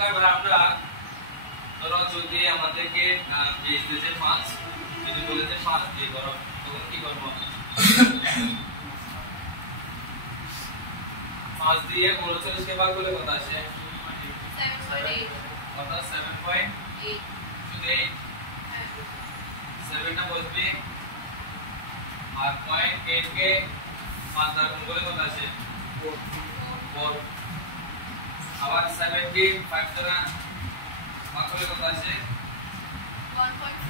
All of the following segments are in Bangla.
দেখো এবার আমরা ধরো যদি আমাদেরকে বেস দিয়েছে 5 যদি বলেছে 5 দিয়ে করো তখন কি করব 5 দিয়ে 39 কে ভাগ করলে কত আসে 7.8 কত 7.8 শুধু 8 7 টা বসবে আর 0.8 কে 5 দ্বারা গুণ করলে কত আসে 4 আবার 7 কে 5 দ্বারা ভাগ করলে কত আসে 1.4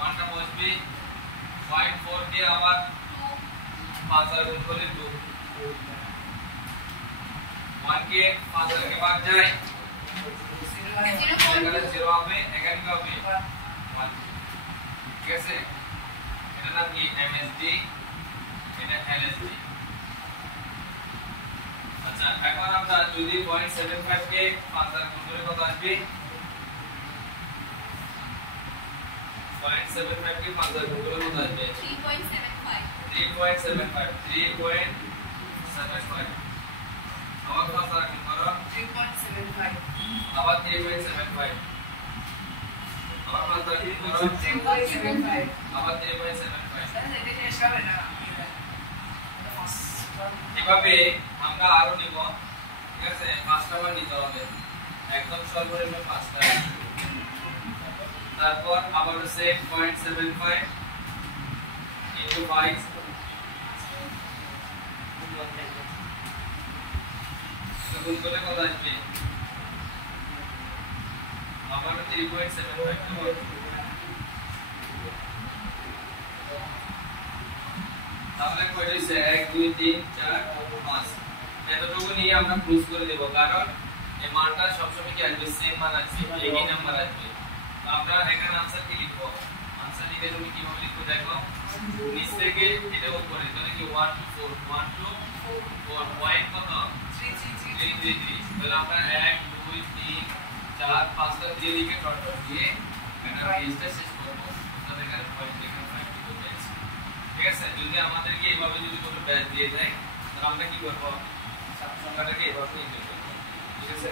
1 টা বসবে 0.4 কে আবার 5 দ্বারা গুণ করলে 2 1 के 5 के बाद जाए 0 হবে এখানে কি হবে 1 ঠিক আছে এটা নাম কি এমএসডি এটা এলএসডি আচ্ছা এখন আমরা যদি 0.75 কে 5 দ্বারা গুণ করে কত আসবে 0.75 के 5 দ্বারা গুণ করে কত আসবে 3.75 और का सारा कितना रहा 3.75 अब 3.75 और का सारा कितना रहा 3.75 अब 3.75 सर ये कैसा है ना এভাবে আমরা আরো নিব ঠিক আছে পাঁচটা বার নিতে হবে একদম সর্বনিম্ন পাঁচটা তারপর আবার সে 0.75 into 5 গুণ করলে কত আসবে আবার 3.75 তাহলে কয়টা হইছে 1 2 3 4 5 এতটুকু নিয়ে আমরা ক্লোজ করে দেব কারণ এই মানটা সবসময় কি আসবে সেম মান আসবে একই নাম্বার আসবে তো আমরা এখানে आंसर কি লিখব आंसर লিখে তুমি কিভাবে লিখবে দেখো নিচ থেকে এটা উপরে তাহলে কি 1 2 4 1 2 4 পয়েন্ট কত 3 তাহলে আমরা 1 2 3 4 5 টা দিয়ে লিখে ডট ডট দিয়ে এটা পেজটা শেষ করব তাহলে এখানে পয়েন্ট লিখে 5 দিয়ে দেব ঠিক আছে যদি আমাদেরকে এইভাবে যদি কোনো ব্যাচ দিয়ে দেয় তাহলে আমরা কি করব সংখ্যাটাকে এইভাবে ইনক্রিজ করব ঠিক আছে